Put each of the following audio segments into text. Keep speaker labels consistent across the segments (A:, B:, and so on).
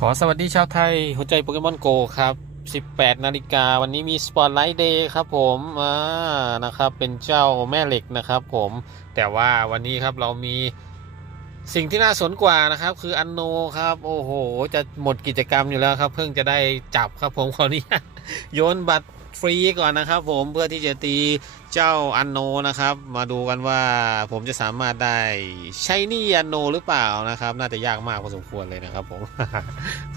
A: ขอสวัสดีชาวไทย หัวใจโปเกมอนโกครับ 18 นาฬิกาวันนี้มีสปอตไลท์เดย์ครับผมอ่านะครับ เป็นเจ้าแม่เหล็กนะครับผม แต่ว่าวันนี้ครับเรามีสิ่งที่น่าสนกว่านะครับ คืออันโนครับ โอ้โห จะหมดกิจกรรมอยู่แล้วครับ เพิ่งจะได้จับครับผมขออนุญาตโยนบัตร ฟรีก่อนนะครับ ผมเพื่อที่จะตีเจ้าอันโนนะครับ มาดูกันว่าผมจะสามารถได้ใช้นี่อันโนหรือเปล่านะครับ น่าจะยากมากพอสมควรเลยนะครับ ผม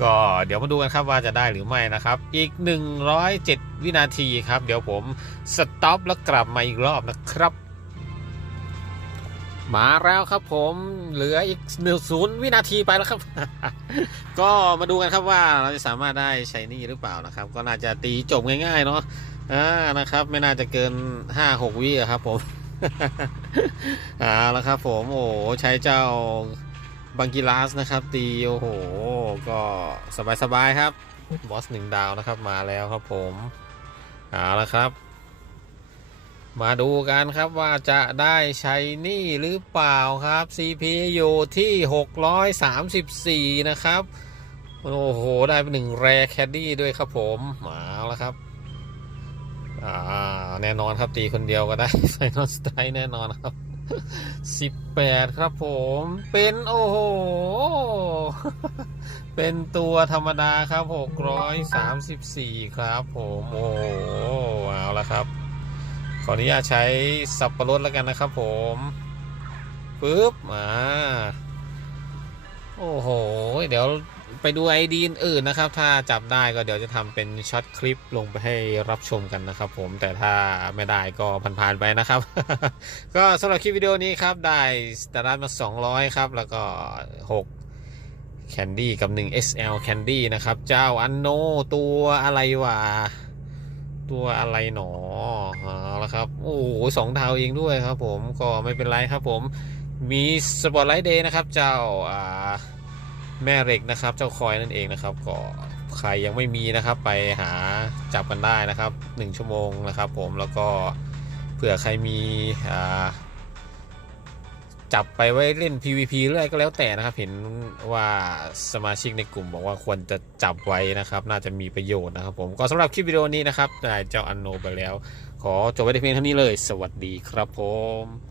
A: ก็เดี๋ยวมาดูกันครับว่าจะได้หรือไม่นะครับ อีก 107 วินาทีครับ เดี๋ยวผมสต็อปแล้วกลับมาอีกรอบนะครับ มาแล้วครับผมเหลืออีกหนึ่งศูนย์วินาทีไปแล้วครับ ก็มาดูกันครับว่าเราจะสามารถได้ใช้นี่หรือเปล่านะครับ ก็น่าจะตีจบง่ายๆเนาะอ่านะครับ ไม่น่าจะเกิน5-6วิครับผมเอาละครับผมโอ้ใช้เจ้าบังกิลาสนะครับ ตีโอ้โห ก็สบายๆครับบอสหนึ่งดาวนะครับมาแล้วครับผมเอาละครับ มาดูกันครับว่าจะได้ใช้หนี่หรือเปล่าครับ CP อยู่ที่ 634 นะครับ โอ้โห ได้เป็นหนึ่งแรแคดดี้ด้วยครับผม มาแล้วครับ อ่า แน่นอนครับตีคนเดียวก็ได้ไฟนอลสไตร์แน่นอนครับ 18 ครับผม เป็นโอ้โห เป็นตัวธรรมดาครับ 634 ครับผม โอ้โหเอาละครับ ออนุญาตใช้สับปะรดแล้วกันนะครับผมปึ๊บมาโอ้โห เดี๋ยวไปดูไอดีอื่นนะครับ ถ้าจับได้ก็เดี๋ยวจะทำเป็นช็อตคลิปลงไปให้รับชมกันนะครับผมแต่ถ้าไม่ได้ก็ผ่านๆไปนะครับ ก็สำหรับคลิปวิดีโอนี้ครับ ได้สตาร์ทมา 200 ครับ แล้วก็ 6 แคนดี้กับ 1 SL แคนดี้นะครับ เจ้าอันโนตัวอะไรวะ ตัวอะไรหนอเอาละครับ โอ้โหสองดาวเองด้วยครับ ผมก็ไม่เป็นไรครับผมมีสปอตไลท์เดย์นะครับ เจ้าอ่าแม่เหล็กนะครับ เจ้าคอยนั่นเองนะครับ ก็ใครยังไม่มีนะครับ ไปหาจับกันได้นะครับ 1 ชั่วโมงนะครับ ผมแล้วก็เผื่อใครมีอ่า จับไปไว้เล่น PVP เรื่อยก็แล้วแต่นะครับ เห็นว่าสมาชิกในกลุ่มบอกว่าควรจะจับไว้นะครับ น่าจะมีประโยชน์นะครับ ผมก็สำหรับคลิปวิดีโอนี้นะครับได้เจ้าอันโนไปแล้ว ขอจบไว้แต่เพียงเท่านี้เลย สวัสดีครับผม